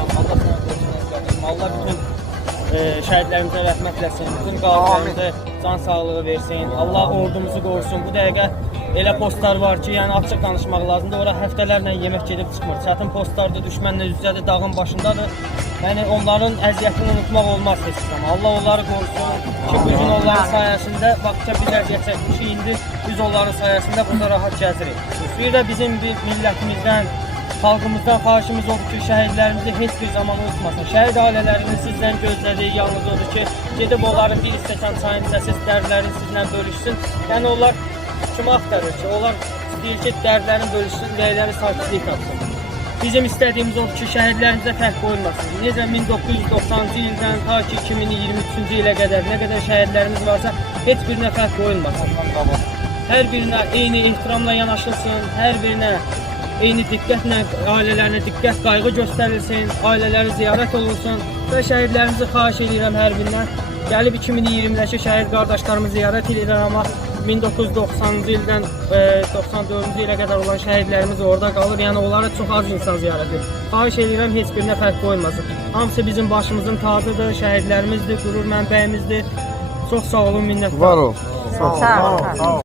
Allah sana versin. Allah bütün şəhidlərimizə rəhmət eləsin. Bütün qazilərimizə can sağlığı versin. Allah ordumuzu qorusun. Bu dəqiqə elə postlar var ki, yəni açıq danışmaq lazımdır. Ora həftələrlə yemək gedib çıxmır. Çətin postlarda düşmənlə üz-üzədir, dağın başındadır. Yəni onların əziyyətini unutmaq olmaz heç zaman. Allah onları qorusun ki, bugün onların sayəsində vaxtca biz əziyyət çəkmişik, indi biz onların sayəsində burada rahat gəzirik. Bir də bizim millətimizdən, xalqımızdan xahişimiz odur ki, şəhidlərimizi heç bir zaman unutmasın. Şəhid ailələrinin sizdən gözlədiyi yalnız odur ki, gedib onların bir istəsən çayın səsiz dərdlərini sizlə bölüşsün. Yəni onlar kimi axtarır ki, onlar istəyir ki, dərdlərini bölüşsün, ürəkləri sakitlik tapsın. Bizim istədiyimiz odur ki, şəhidlərimizə fərq qoyulmasın. Necə 1990-cı ildən ta ki 2023-cü ilə qədər nə qədər şəhidlərimiz varsa, heç birinə fərq qoyulmasın. Hər birinə eyni ehtiramla yanaşılsın, hər birinə eyni diqqətlə, ailələrinə diqqət, qayğı göstərilsin, ailələri ziyarət olunsun və şəhidlərimizi xahiş edirəm hər birindən. Gəlib 2020-dəki şəhid qardaşlarımızı ziyarət edirəm, amma 1990-cı ildən 94-cü ilə qədər olan şəhidlərimiz orada qalır. Yəni onlara çox az insan ziyarət edir. Xahiş edirəm, heç birinə fərq qoyulmasın. Hamısı bizim başımızın tacıdır, şəhidlərimizdir, qürur mənbəyimizdir. Çox sağ olun, minnətdarım. Var ol. Sağ ol.